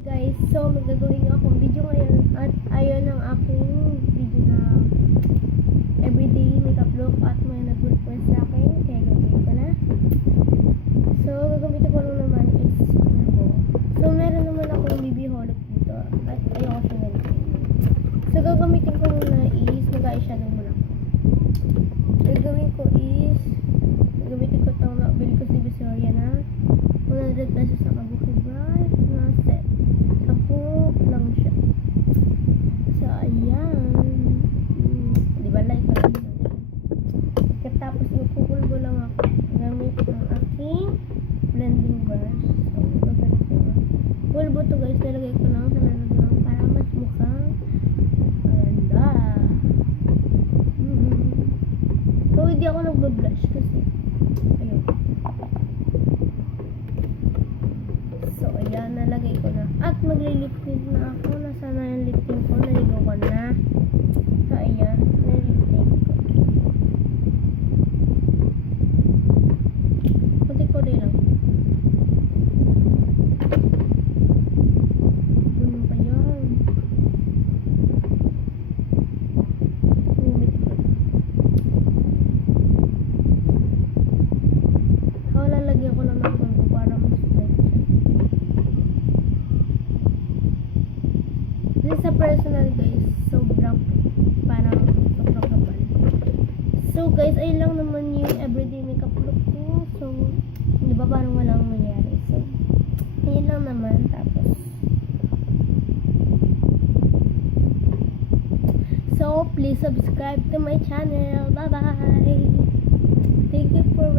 Guys, so magagawin akong video ngayon at ayun ang aking video na everyday makeup look at may nag-request sa akin kaya gagawin ko na. So gagamitin ko lang naman is pulbo. So meron naman akong BB Holic dito at ayoko siya ganito. So gagamitin ko muna is mag-eyeshadow muna. Gagawin ko ito na bili ko sa Divisoria na 100 pesos sa Kabuki Bright na set. 10 lang siya. So, ayan. Diba, like pa lang siya. Katapos, ipupulbo lang ako. Gamit ang aking blending brush. So, ganito. Pulbo to guys. Nalagay ko lang sa lalagyan para mas mukhang ganda. So, hindi ako nagbo-blush kasi ayun. So, ayan, nalagay ko na. At magli-lip tint na ako. Nasaan na yung lip tint ko? Naligo ko na. So, ayan, nalip tint ko. Puti-kuri lang. Ano pa yun? Umiti ko. So, lalagyan ko lang ng pulbo para mas light siya. This is a personal guys. Sobrang parang sobrang kapal. So guys, ayun lang naman yung everyday makeup look ko. So, di ba parang walang nangyari. So, ayun lang naman. Tapos, so, please subscribe to my channel. Bye-bye! Thank you for